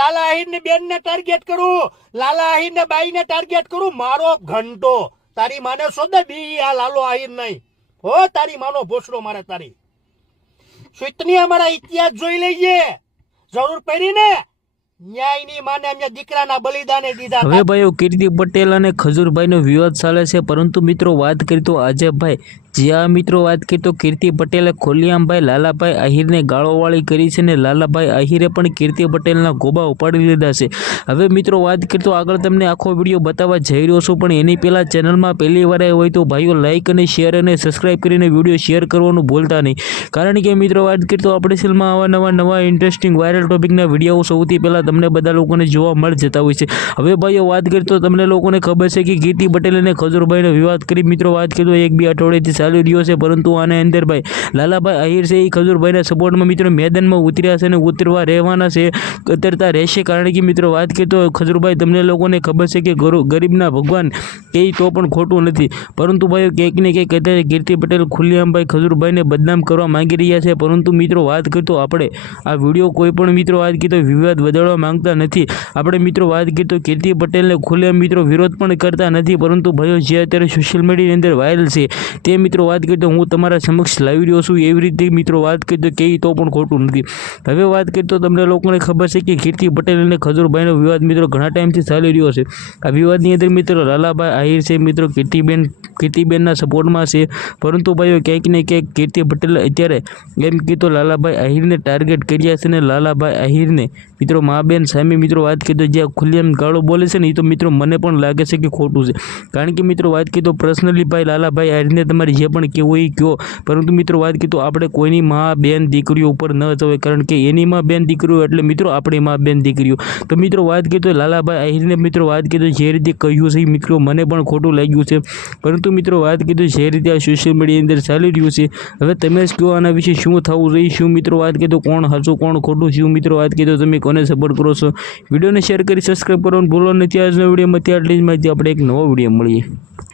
લાલા આહિર ને બેન ને ટાર્ગેટ કરું, લાલા આહિર ને બાઈ ને ટાર્ગેટ કરું, મારો ઘંટો તારી માને શોધે બી આ લાલો આહિર નહીં હો, તારી માનો ભોસડો મારે તારી સુતની અમારા ઇતિહાસ જોઈ લઈએ, જરૂર પડી ને ન્યાયની માને અમને દીકરાના બલિદાને દીધા। હવે ભાઈઓ કીર્તિ પટેલ અને ખજૂરભાઈનો વિવાદ ચાલે છે, પરંતુ મિત્રો વાત કરી તો આજબભાઈ જ્યાં મિત્રો વાત કરી તો કીર્તિ પટેલે ખોલિયામભાઈ લાલાભાઈ આહિરને ગાળોવાળી કરી છે ને લાલાભાઈ આહિરે પણ કીર્તિ પટેલના ગોબા ઉપાડી લીધા છે। હવે મિત્રો વાત કરી તો આગળ તમને આખો વિડીયો બતાવવા જઈ રહ્યો છું, પણ એની પહેલાં ચેનલમાં પહેલી વાર હોય તો ભાઈઓ લાઇક અને શેર અને સબસ્ક્રાઈબ કરીને વિડીયો શેર કરવાનું ભૂલતા નહીં, કારણ કે મિત્રો વાત કરી તો આપણી ચેનલમાં આવા નવા ઇન્ટરેસ્ટિંગ વાયરલ ટોપિકના વિડીયો સૌથી પહેલાં તમને બધા લોકોને જોવા મળી જતા હોય છે। હવે ભાઈઓ વાત કરી તો તમને લોકોને ખબર છે કે કીર્તિ પટેલ અને ખજૂરભાઈનો વિવાદ કરી મિત્રો વાત કરી તો 1-2 અઠવાડિયાથી ચાલી રહ્યો છે, પરંતુ આને અંદર ભાઈ લાલાભાઈ આહિર છે એ ખજૂરભાઈના સપોર્ટમાં મિત્રો મેદાનમાં ઉતર્યા છે અને ઉતરવા રહેવાના છે, ઉતરતા રહેશે, કારણ કે મિત્રો વાત કરી તો ખજૂરભાઈ તમને લોકોને ખબર છે કે ગરીબના ભગવાન કે તો પણ ખોટું નથી, પરંતુ ભાઈઓ ક્યાંક ને ક્યાંક અત્યારે કીર્તિ પટેલ ખુલ્લેઆમભાઈ ખજૂરભાઈને બદનામ કરવા માંગી રહ્યા છે, પરંતુ મિત્રો વાત કરી તો આપણે આ વિડીયો કોઈ પણ મિત્રો વાત કરી તો વિવાદ વધારવા માંગતા નથી, આપણે મિત્રો વાત કરી તો કીર્તિ પટેલને ખુલ્લેઆમ મિત્રો વિરોધ પણ કરતા નથી, પરંતુ ભાઈઓ જે અત્યારે સોશિયલ મીડિયાની અંદર વાયરલ છે તે મિત્રો વાત કરી તો હું તમારા સમક્ષ લાવી રહ્યો છું, એવી રીતે મિત્રો વાત કરી તો કે તો પણ ખોટું નથી। હવે વાત કરી તો તમને લોકોને ખબર છે કે કીર્તિ પટેલ અને ખજૂરભાઈનો વિવાદ મિત્રો ઘણા ટાઈમથી ચાલી રહ્યો છે। આ વિવાદની અંદર મિત્રો લાલાભાઈ આહિર છે મિત્રો કીર્તિબેનના સપોર્ટમાં છે, પરંતુ ભાઈઓ ક્યાંક ને ક્યાંક કીર્તિ પટેલ અત્યારે એમ કીધું લાલાભાઈ આહિરને ટાર્ગેટ કર્યા છે ને લાલાભાઈ આહિરને મિત્રો મા બેન સામે મિત્રો વાત કરી તો જ્યાં ખુલ્લેઆમ ગાળો બોલે છે ને એ તો મિત્રો મને પણ લાગે છે કે ખોટું છે, કારણ કે મિત્રો વાત કરી તો પર્સનલી ભાઈ લાલાભાઈ આહિરને તમારે જે પણ કહેવું એ કહો, પરંતુ મિત્રો વાત કરી તો આપણે કોઈની મા બેન દીકરીઓ ઉપર ન જવાય, કારણ કે એની મા બેન દીકરીઓ એટલે મિત્રો આપણી મા બેન દીકરીઓ, તો મિત્રો વાત કરી તો લાલાભાઈ આહિરને મિત્રો વાત કરી તો જે રીતે કહ્યું છે મિત્રો મને પણ ખોટું લાગ્યું છે, પરંતુ મિત્રો વાત કરી તો જે રીતે આ સોશિયલ મીડિયાની અંદર ચાલી રહ્યું છે, હવે તમે જ કહો આના વિશે શું થવું જોઈએ, શું મિત્રો વાત કરી તો કોણ સાચું કોણ ખોટું, શું મિત્રો વાત કરી તો તમે કોને સપોર્ટ કરો છો, વિડીયોને શેર કરી સબસ્ક્રાઈબ કરવાનું ભૂલો નથી। આજના વિડીયોમાં આટલી જ માહિતી, આપણે એક નવો વિડીયો મળીએ।